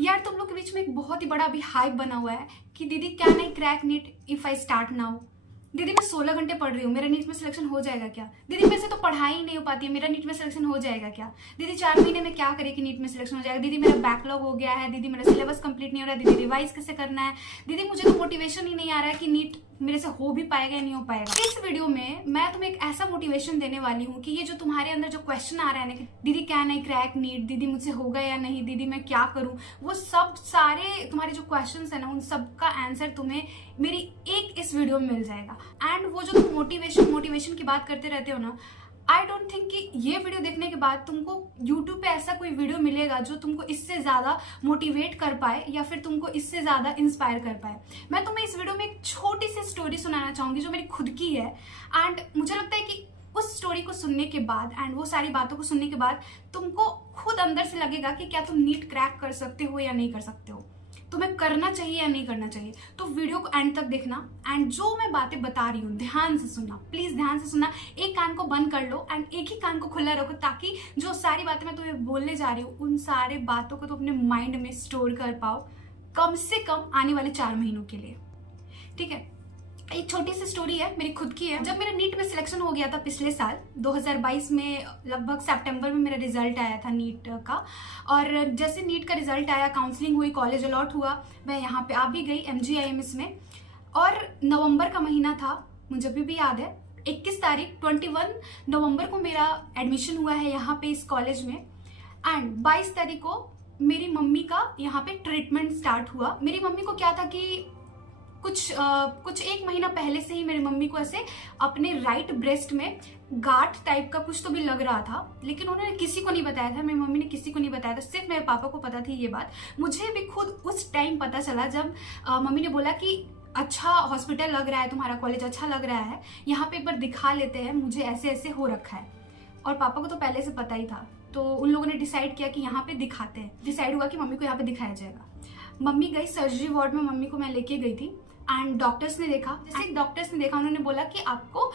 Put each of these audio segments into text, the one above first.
यार तुम लोग के बीच में एक बहुत ही बड़ा अभी हाइप बना हुआ है कि दीदी can I crack NEET if I start now. दीदी मैं 16 घंटे पढ़ रही हूँ, मेरा नीट में सिलेक्शन हो जाएगा क्या? दीदी मेरे से तो पढ़ाई ही नहीं हो पाती है, मेरा नीट में सिलेक्शन हो जाएगा क्या? दीदी 4 महीने में क्या करे कि नीट में सिलेक्शन हो जाएगा? दीदी मेरा बैकलॉग हो गया है, दीदी मेरा सिलेबस कंप्लीट नहीं हो रहा है, दीदी रिवाइज कैसे करना है? दीदी मुझे तो मोटिवेशन ही नहीं आ रहा है कि नीट मेरे से हो भी पाएगा या नहीं हो पाएगा। इस वीडियो में मैं तुम्हें एक ऐसा मोटिवेशन देने वाली हूँ कि ये जो तुम्हारे अंदर जो क्वेश्चन आ रहा है ना कि दीदी कैन आई क्रैक नीट, दीदी मुझसे होगा या नहीं, दीदी मैं क्या करूँ, वो सब सारे तुम्हारे जो क्वेश्चंस है ना उन सब का आंसर तुम्हें मेरी एक इस वीडियो में मिल जाएगा। एंड वो जो तुम मोटिवेशन की बात करते रहते हो ना, आई डोंट थिंक कि ये वीडियो देखने के बाद तुमको YouTube पे ऐसा कोई वीडियो मिलेगा जो तुमको इससे ज़्यादा मोटिवेट कर पाए या फिर तुमको इससे ज़्यादा इंस्पायर कर पाए। मैं तुम्हें इस वीडियो में एक छोटी सी स्टोरी सुनाना चाहूँगी जो मेरी खुद की है। एंड मुझे लगता है कि उस स्टोरी को सुनने के बाद एंड वो सारी बातों को सुनने के बाद तुमको खुद अंदर से लगेगा कि क्या तुम नीट क्रैक कर सकते हो या नहीं कर सकते हो, तुम्हें करना चाहिए या नहीं करना चाहिए। तो वीडियो को एंड तक देखना एंड जो मैं बातें बता रही हूँ ध्यान से सुनना, प्लीज ध्यान से सुनना। एक कान को बंद कर लो एंड एक ही कान को खुला रखो ताकि जो सारी बातें मैं तुम्हें बोलने जा रही हूँ उन सारे बातों को तो अपने माइंड में स्टोर कर पाओ कम से कम आने वाले 4 महीनों के लिए। ठीक है, एक छोटी सी स्टोरी है, मेरी खुद की है। जब मेरा नीट में सिलेक्शन हो गया था पिछले साल 2022 में, लगभग सितंबर में मेरा रिजल्ट आया था नीट का। और जैसे नीट का रिजल्ट आया, काउंसलिंग हुई, कॉलेज अलॉट हुआ, मैं यहाँ पे आ भी गई MGIMS में। और नवंबर का महीना था, मुझे अभी भी याद है, 21 तारीख 21 नवंबर को मेरा एडमिशन हुआ है यहाँ पे इस कॉलेज में। एंड 22 तारीख को मेरी मम्मी का यहाँ पे ट्रीटमेंट स्टार्ट हुआ। मेरी मम्मी को क्या था कि कुछ 1 महीना पहले से ही मेरी मम्मी को ऐसे अपने राइट ब्रेस्ट में गांठ टाइप का कुछ तो भी लग रहा था, लेकिन उन्होंने किसी को नहीं बताया था, मेरी मम्मी ने किसी को नहीं बताया था, सिर्फ मेरे पापा को पता थी ये बात। मुझे भी खुद उस टाइम पता चला जब मम्मी ने बोला कि अच्छा हॉस्पिटल लग रहा है, तुम्हारा कॉलेज अच्छा लग रहा है, यहाँ पे एक बार दिखा लेते हैं, मुझे ऐसे ऐसे हो रखा है। और पापा को तो पहले से पता ही था, तो उन लोगों ने डिसाइड किया कि यहाँ पे दिखाते हैं। डिसाइड हुआ कि मम्मी को यहाँ पे दिखाया जाएगा। मम्मी गई सर्जरी वार्ड में, मम्मी को मैं लेके गई थी एंड डॉक्टर्स ने देखा। जैसे डॉक्टर्स ने देखा, उन्होंने बोला कि आपको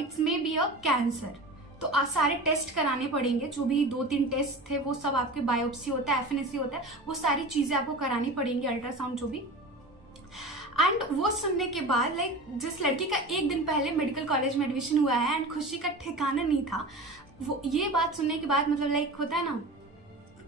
it's may be a cancer, तो सारे टेस्ट कराने पड़ेंगे, जो भी 2-3 टेस्ट थे वो सब आपके, बायोप्सी होता है, FNAC होता है, वो सारी चीजें आपको करानी पड़ेंगी, अल्ट्रासाउंड जो भी। एंड वो सुनने के बाद जिस लड़की का 1 दिन पहले मेडिकल कॉलेज में एडमिशन हुआ है एंड खुशी का ठिकाना नहीं था, वो ये बात सुनने के बाद होता है ना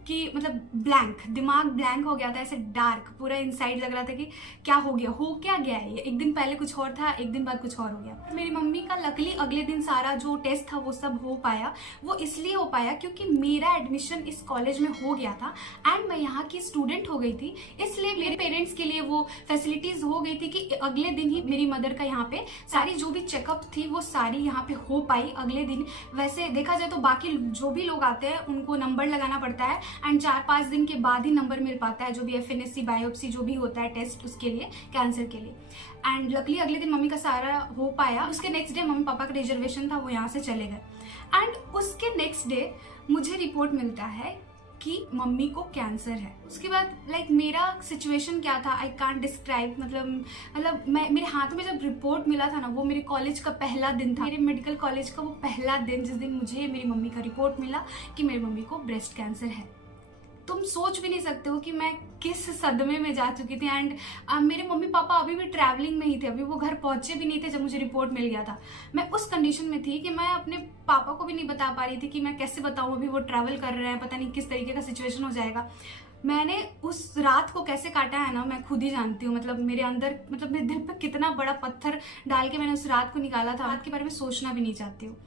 कि ब्लैंक, दिमाग ब्लैंक हो गया था, ऐसे डार्क पूरा इनसाइड लग रहा था कि क्या हो क्या गया है ये। 1 दिन पहले कुछ और था, 1 दिन बाद कुछ और हो गया। मेरी मम्मी का लकली अगले दिन सारा जो टेस्ट था वो सब हो पाया। वो इसलिए हो पाया क्योंकि मेरा एडमिशन इस कॉलेज में हो गया था एंड मैं यहाँ की स्टूडेंट हो गई थी, इसलिए मेरे पेरेंट्स के लिए वो फैसिलिटीज हो गई थी कि अगले दिन ही मेरी मदर का यहाँ पे सारी जो भी चेकअप थी वो सारी यहाँ पे हो पाई अगले दिन। वैसे देखा जाए तो बाकी जो भी लोग आते हैं उनको नंबर लगाना पड़ता है एंड 4-5 दिन के बाद ही नंबर मिल पाता है, जो भी FNAC, बायोप्सी जो भी होता है टेस्ट उसके लिए, कैंसर के लिए। एंड लकली अगले दिन मम्मी का सारा हो पाया। उसके नेक्स्ट डे मम्मी पापा का रिजर्वेशन था, वो यहाँ से चले गए। एंड उसके नेक्स्ट डे मुझे रिपोर्ट मिलता है कि मम्मी को कैंसर है। उसके बाद मेरा सिचुएशन क्या था आई कांट डिस्क्राइब। मैं, मेरे हाथ में जब रिपोर्ट मिला था ना, वो मेरे कॉलेज का पहला दिन था, मेरे मेडिकल कॉलेज का वो पहला दिन जिस दिन मुझे मेरी मम्मी का रिपोर्ट मिला कि मेरी मम्मी को ब्रेस्ट कैंसर है। तुम सोच भी नहीं सकते हो कि मैं किस सदमे में जा चुकी थी। एंड मेरे मम्मी पापा अभी भी ट्रैवलिंग में ही थे, अभी वो घर पहुंचे भी नहीं थे जब मुझे रिपोर्ट मिल गया था। मैं उस कंडीशन में थी कि मैं अपने पापा को भी नहीं बता पा रही थी कि मैं कैसे बताऊं, अभी वो ट्रैवल कर रहे हैं, पता नहीं किस तरीके का सिचुएशन हो जाएगा। मैंने उस रात को कैसे काटा है ना, मैं खुद ही जानती हूँ। मेरे अंदर, मेरे दिल पे कितना बड़ा पत्थर डाल के मैंने उस रात को निकाला था। रात के बारे में सोचना भी नहीं चाहती हूँ।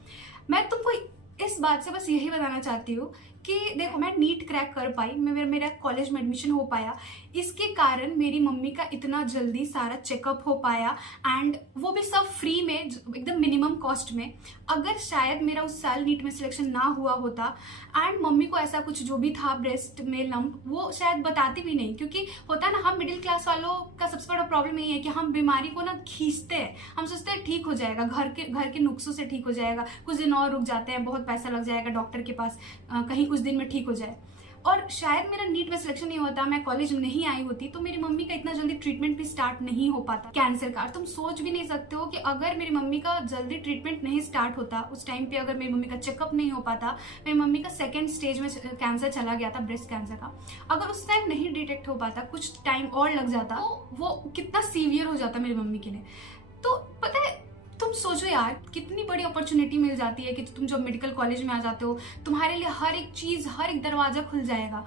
मैं तुमको इस बात से बस यही बताना चाहती हूँ कि देखो, मैं नीट क्रैक कर पाई, मेरा कॉलेज में एडमिशन हो पाया, इसके कारण मेरी मम्मी का इतना जल्दी सारा चेकअप हो पाया एंड वो भी सब फ्री में, एकदम मिनिमम कॉस्ट में। अगर शायद मेरा उस साल नीट में सिलेक्शन ना हुआ होता एंड मम्मी को ऐसा कुछ जो भी था ब्रेस्ट में लंप, वो शायद बताती भी नहीं। क्योंकि होता है ना, हम मिडिल क्लास वालों का सबसे बड़ा प्रॉब्लम यही है कि हम बीमारी को ना खींचते हैं, हम सोचते हैं ठीक हो जाएगा, घर के नुस्खों से ठीक हो जाएगा, कुछ दिन और रुक जाते हैं, बहुत पैसा लग जाएगा डॉक्टर के पास, कहीं कुछ दिन में ठीक हो जाए। और शायद मेरा नीट में सिलेक्शन नहीं होता, मैं कॉलेज में नहीं आई होती, तो मेरी मम्मी का इतना जल्दी ट्रीटमेंट भी स्टार्ट नहीं हो पाता कैंसर का। तुम सोच भी नहीं सकते हो कि अगर मेरी मम्मी का जल्दी ट्रीटमेंट नहीं स्टार्ट होता, उस टाइम पे अगर मेरी मम्मी का चेकअप नहीं हो पाता, मेरी मम्मी का 2nd स्टेज में कैंसर चला गया था, ब्रेस्ट कैंसर का, अगर उस टाइम नहीं डिटेक्ट हो पाता, कुछ टाइम और लग जाता, तो वो कितना सीवियर हो जाता मेरी मम्मी के लिए। तो पता है, तुम सोचो यार, कितनी बड़ी अपॉर्चुनिटी मिल जाती है कि तुम जब मेडिकल कॉलेज में आ जाते हो, तुम्हारे लिए हर एक चीज, हर एक दरवाजा खुल जाएगा।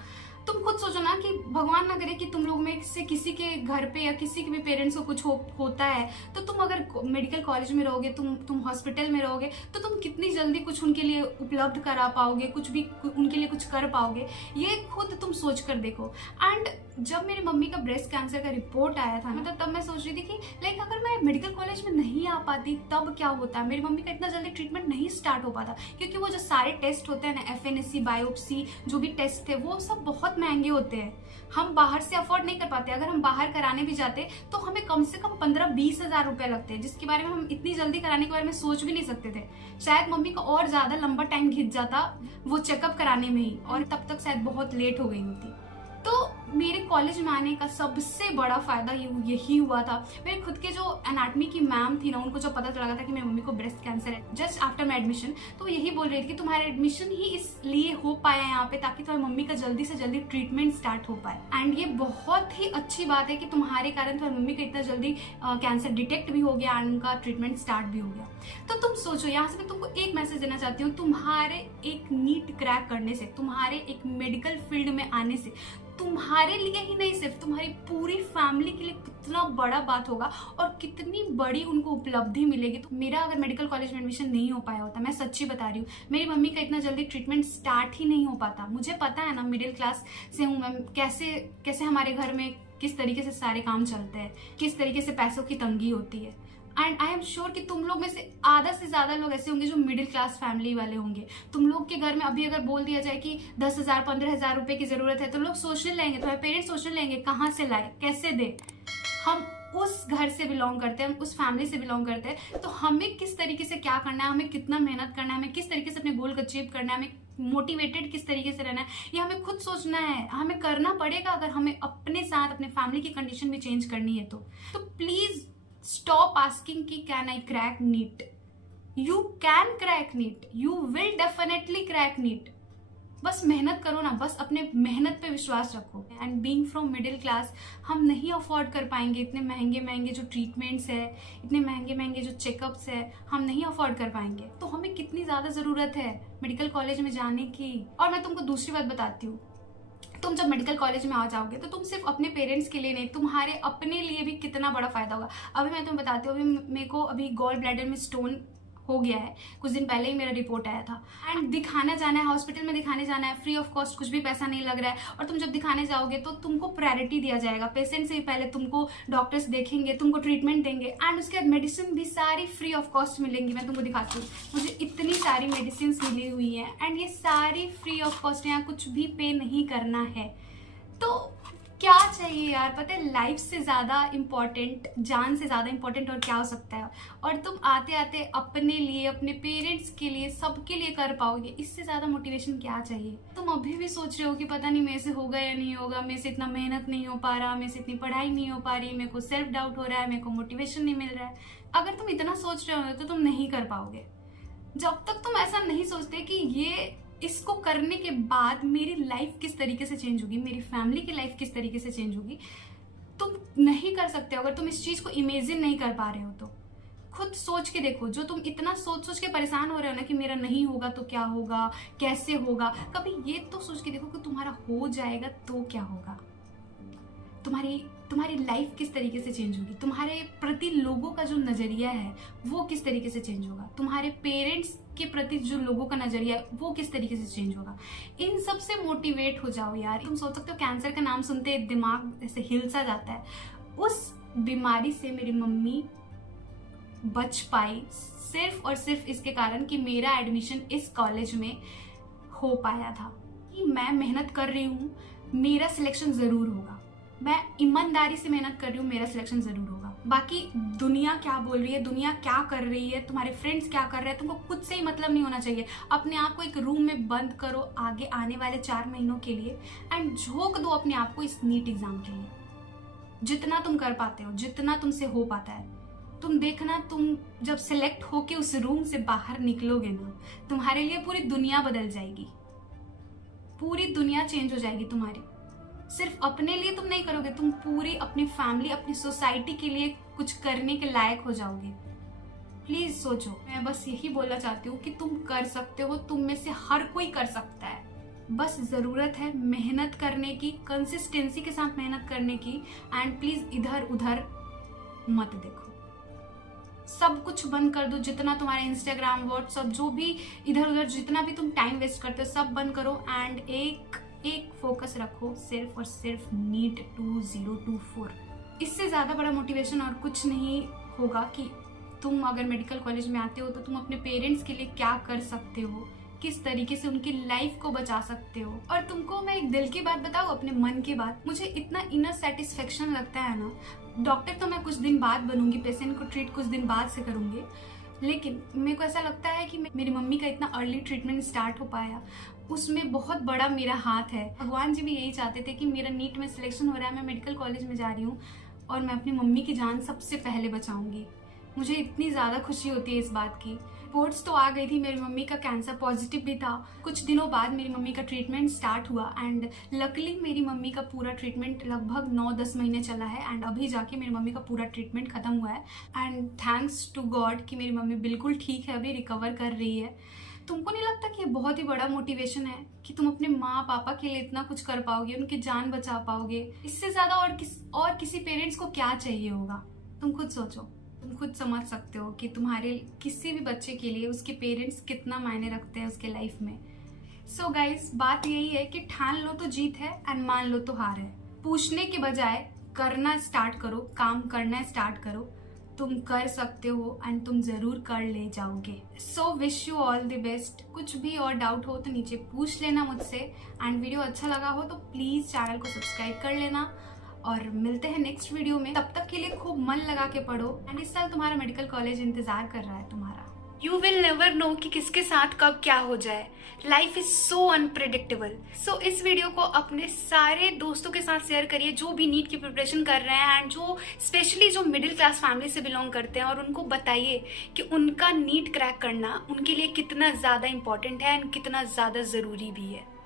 तुम खुद सोचो ना कि भगवान ना करे कि तुम लोग में से किसी के घर पे या किसी के भी पेरेंट्स को कुछ होता है, तो तुम अगर मेडिकल कॉलेज में रहोगे, तुम हॉस्पिटल में रहोगे, तो तुम कितनी जल्दी कुछ उनके लिए उपलब्ध करा पाओगे, कुछ भी उनके लिए कुछ कर पाओगे, ये खुद तुम सोच कर देखो। एंड जब मेरी मम्मी का ब्रेस्ट कैंसर का रिपोर्ट आया था, मतलब तब मैं सोच रही थी कि लाइक अगर मैं मेडिकल कॉलेज में नहीं आ पाती तब क्या होता, मेरी मम्मी का इतना जल्दी ट्रीटमेंट नहीं स्टार्ट हो पाता, क्योंकि वो जो सारे टेस्ट होते हैं ना, FNAC, बायोप्सी, जो भी टेस्ट थे, वो सब बहुत महंगे होते हैं। हम बाहर से अफोर्ड नहीं कर पाते। अगर हम बाहर कराने भी जाते तो हमें कम से कम 15-20 हजार रुपए लगते हैं, जिसके बारे में हम इतनी जल्दी कराने के बारे में सोच भी नहीं सकते थे। शायद मम्मी को और ज्यादा लंबा टाइम खिंच जाता वो चेकअप कराने में ही, और तब तक शायद बहुत लेट हो गई होती। तो मेरे कॉलेज में आने का सबसे बड़ा फायदा यही हुआ था। मेरे खुद के जो एनाटॉमी की मैम थी ना, उनको जब पता चला था कि मेरी मम्मी को ब्रेस्ट कैंसर है जस्ट आफ्टर माई एडमिशन, तो यही बोल रही थी कि तुम्हारा एडमिशन ही इसलिए हो पाया यहाँ पे ताकि तुम्हारी मम्मी का जल्दी से जल्दी ट्रीटमेंट स्टार्ट हो पाए। एंड ये बहुत ही अच्छी बात है कि तुम्हारे कारण तुम्हारी मम्मी का इतना जल्दी कैंसर डिटेक्ट भी हो गया एंड उनका ट्रीटमेंट स्टार्ट भी हो गया। तो तुम सोचो, यहाँ से मैं तुमको एक मैसेज देना चाहती हूँ, तुम्हारे एक नीट क्रैक करने से, तुम्हारे एक मेडिकल फील्ड में आने से तुम्हारे लिए ही नहीं, सिर्फ तुम्हारी पूरी फैमिली के लिए कितना बड़ा बात होगा और कितनी बड़ी उनको उपलब्धि मिलेगी। तो मेरा अगर मेडिकल कॉलेज में एडमिशन नहीं हो पाया होता, मैं सच्ची बता रही हूँ, मेरी मम्मी का इतना जल्दी ट्रीटमेंट स्टार्ट ही नहीं हो पाता। मुझे पता है ना, मिडिल क्लास से हूँ मैं, कैसे हमारे घर में किस तरीके से सारे काम चलते हैं, किस तरीके से पैसों की तंगी होती है। एंड आई एम श्योर कि तुम लोग में से आधा से ज्यादा लोग ऐसे होंगे जो मिडिल क्लास फैमिली वाले होंगे। तुम लोग के घर में अभी अगर बोल दिया जाए कि 10,000 15,000 रुपए की जरूरत है, तो लोग सोचने लगेंगे, तुम्हारे पेरेंट्स सोचने लगेंगे कहाँ से लाए, कैसे दे। हम उस घर से बिलोंग करते हैं, हम उस फैमिली से बिलोंग करते हैं, तो हमें किस तरीके से क्या करना है, हमें कितना मेहनत करना है, हमें किस तरीके से अपने गोल को अचीव करना है, हमें मोटिवेटेड किस तरीके से रहना है, ये हमें खुद सोचना है। हमें करना पड़ेगा अगर हमें अपने साथ अपने फैमिली की कंडीशन भी चेंज करनी है। तो प्लीज stop asking कि can I crack NEET? You can crack NEET. You will definitely crack NEET. बस मेहनत करो ना, बस अपने मेहनत पे विश्वास रखो। And being from middle class, हम नहीं अफोर्ड कर पाएंगे इतने महंगे महंगे जो ट्रीटमेंट्स है, इतने महंगे महंगे जो चेकअप्स है, हम नहीं अफोर्ड कर पाएंगे। तो हमें कितनी ज़्यादा ज़रूरत है मेडिकल कॉलेज में जाने की। और मैं तुमको दूसरी बात बताती हूँ, तुम जब मेडिकल कॉलेज में आ जाओगे तो तुम सिर्फ अपने पेरेंट्स के लिए नहीं, तुम्हारे अपने लिए भी कितना बड़ा फायदा होगा। अभी मैं तुम्हें बताती हूँ, अभी मेरे को अभी गॉल ब्लैडर में स्टोन हो गया है, कुछ दिन पहले ही मेरा रिपोर्ट आया था। एंड दिखाना जाना है, हॉस्पिटल में दिखाने जाना है, फ्री ऑफ कॉस्ट, कुछ भी पैसा नहीं लग रहा है। और तुम जब दिखाने जाओगे तो तुमको प्रायोरिटी दिया जाएगा, पेशेंट से ही पहले तुमको डॉक्टर्स देखेंगे, तुमको ट्रीटमेंट देंगे, एंड उसके बाद मेडिसिन भी सारी फ्री ऑफ कॉस्ट मिलेंगी। मैं तुमको दिखाती हूँ, मुझे इतनी सारी मेडिसिन मिली हुई है एंड ये सारी फ्री ऑफ कॉस्ट, यहाँ कुछ भी पे नहीं करना है। तो क्या चाहिए यार, पता है लाइफ से ज़्यादा इम्पोर्टेंट, जान से ज़्यादा इम्पोर्टेंट और क्या हो सकता है। और तुम आते आते अपने लिए, अपने पेरेंट्स के लिए, सबके लिए कर पाओगे, इससे ज़्यादा मोटिवेशन क्या चाहिए। तुम अभी भी सोच रहे हो कि पता नहीं मेरे से होगा या नहीं होगा, मेरे से इतना मेहनत नहीं हो पा रहा, मेरे से इतनी पढ़ाई नहीं हो पा रही, मेरे को सेल्फ डाउट हो रहा है, मेरे को मोटिवेशन नहीं मिल रहा है। अगर तुम इतना सोच रहे हो तो तुम नहीं कर पाओगे। जब तक तुम ऐसा नहीं सोचते कि इसको करने के बाद मेरी लाइफ किस तरीके से चेंज होगी, मेरी फैमिली की लाइफ किस तरीके से चेंज होगी, तुम नहीं कर सकते। अगर तुम इस चीज को इमेजिन नहीं कर पा रहे हो तो खुद सोच के देखो। जो तुम इतना सोच के परेशान हो रहे हो ना कि मेरा नहीं होगा तो क्या होगा, कैसे होगा, कभी ये तो सोच के देखो कि तुम्हारा हो जाएगा तो क्या होगा। तुम्हारी लाइफ किस तरीके से चेंज होगी, तुम्हारे प्रति लोगों का जो नजरिया है वो किस तरीके से चेंज होगा, तुम्हारे पेरेंट्स के प्रति जो लोगों का नजरिया है वो किस तरीके से चेंज होगा। इन सब से मोटिवेट हो जाओ यार। तुम सोच सकते हो कैंसर का नाम सुनते दिमाग ऐसे हिल सा जाता है। उस बीमारी से मेरी मम्मी बच पाई सिर्फ और सिर्फ इसके कारण कि मेरा एडमिशन इस कॉलेज में हो पाया था। कि मैं मेहनत कर रही हूँ, मेरा सिलेक्शन जरूर होगा। मैं ईमानदारी से मेहनत कर रही हूँ, मेरा सिलेक्शन जरूर होगा। बाकी दुनिया क्या बोल रही है, दुनिया क्या कर रही है, तुम्हारे फ्रेंड्स क्या कर रहे हैं, तुमको खुद से ही मतलब नहीं होना चाहिए। अपने आप को एक रूम में बंद करो आगे आने वाले 4 महीनों के लिए एंड झोंक दो अपने आप को इस नीट एग्जाम के लिए। जितना तुम कर पाते हो, जितना तुमसे हो पाता है। तुम देखना, तुम जब सिलेक्ट होके उस रूम से बाहर निकलोगे ना, तुम्हारे लिए पूरी दुनिया बदल जाएगी, पूरी दुनिया चेंज हो जाएगी तुम्हारी। सिर्फ अपने लिए तुम नहीं करोगे, तुम पूरी अपनी फैमिली, अपनी सोसाइटी के लिए कुछ करने के लायक हो जाओगे। प्लीज सोचो। मैं बस यही बोलना चाहती हूँ कि तुम कर सकते हो, तुम में से हर कोई कर सकता है। बस जरूरत है मेहनत करने की, कंसिस्टेंसी के साथ मेहनत करने की। एंड प्लीज इधर उधर मत देखो, सब कुछ बंद कर दो। जितना तुम्हारा इंस्टाग्राम, व्हाट्सअप, जो भी इधर उधर जितना भी तुम टाइम वेस्ट करते हो, सब बंद करो एंड एक फोकस रखो सिर्फ और सिर्फ नीट 2024। इससे ज्यादा बड़ा मोटिवेशन और कुछ नहीं होगा कि तुम अगर मेडिकल कॉलेज में आते हो तो तुम अपने पेरेंट्स के लिए क्या कर सकते हो, किस तरीके से उनकी लाइफ को बचा सकते हो। और तुमको मैं एक दिल की बात बताऊं, अपने मन की बात, मुझे इतना इनर सेटिस्फेक्शन लगता है ना। डॉक्टर तो मैं कुछ दिन बाद बनूंगी, पेशेंट को ट्रीट कुछ दिन बाद से करूंगी, लेकिन मेरे को ऐसा लगता है कि मेरी मम्मी का इतना अर्ली ट्रीटमेंट स्टार्ट हो पाया, उसमें बहुत बड़ा मेरा हाथ है। भगवान जी भी यही चाहते थे कि मेरा नीट में सिलेक्शन हो रहा है, मैं मेडिकल कॉलेज में जा रही हूँ और मैं अपनी मम्मी की जान सबसे पहले बचाऊंगी। मुझे इतनी ज़्यादा खुशी होती है इस बात की। रिपोर्ट्स तो आ गई थी, मेरी मम्मी का कैंसर पॉजिटिव भी था। कुछ दिनों बाद मेरी मम्मी का ट्रीटमेंट स्टार्ट हुआ एंड लकीली मेरी मम्मी का पूरा ट्रीटमेंट लगभग 9-10 महीने चला है एंड अभी जाके मेरी मम्मी का पूरा ट्रीटमेंट खत्म हुआ है। एंड थैंक्स टू गॉड कि मेरी मम्मी बिल्कुल ठीक है, अभी रिकवर कर रही है। तुमको नहीं लगता कि ये बहुत ही बड़ा मोटिवेशन है कि तुम अपने माँ पापा के लिए इतना कुछ कर पाओगे, उनकी जान बचा पाओगे? इससे ज्यादा और किसी पेरेंट्स को क्या चाहिए होगा? तुम खुद सोचो, तुम खुद समझ सकते हो कि तुम्हारे किसी भी बच्चे के लिए उसके पेरेंट्स कितना मायने रखते हैं उसके लाइफ में। सो गाइज, बात यही है कि ठान लो तो जीत है एंड मान लो तो हार है। पूछने के बजाय करना स्टार्ट करो, काम करना स्टार्ट करो। तुम कर सकते हो एंड तुम जरूर कर ले जाओगे। So wish you all the best. कुछ भी और डाउट हो तो नीचे पूछ लेना मुझसे एंड वीडियो अच्छा लगा हो तो प्लीज चैनल को सब्सक्राइब कर लेना और मिलते हैं नेक्स्ट वीडियो में। तब तक के लिए खूब मन लगा के पढ़ो एंड इस साल तुम्हारा मेडिकल कॉलेज इंतजार कर रहा है तुम्हारा। यू विल नेवर नो कि किसके साथ कब क्या हो जाए। Life is so unpredictable. So इस वीडियो को अपने सारे दोस्तों के साथ शेयर करिए जो भी नीट की प्रिपरेशन कर रहे हैं एंड जो स्पेशली जो मिडिल क्लास फैमिली से बिलोंग करते हैं, और उनको बताइए कि उनका नीट क्रैक करना उनके लिए कितना ज़्यादा इंपॉर्टेंट है एंड कितना ज़्यादा ज़रूरी भी है।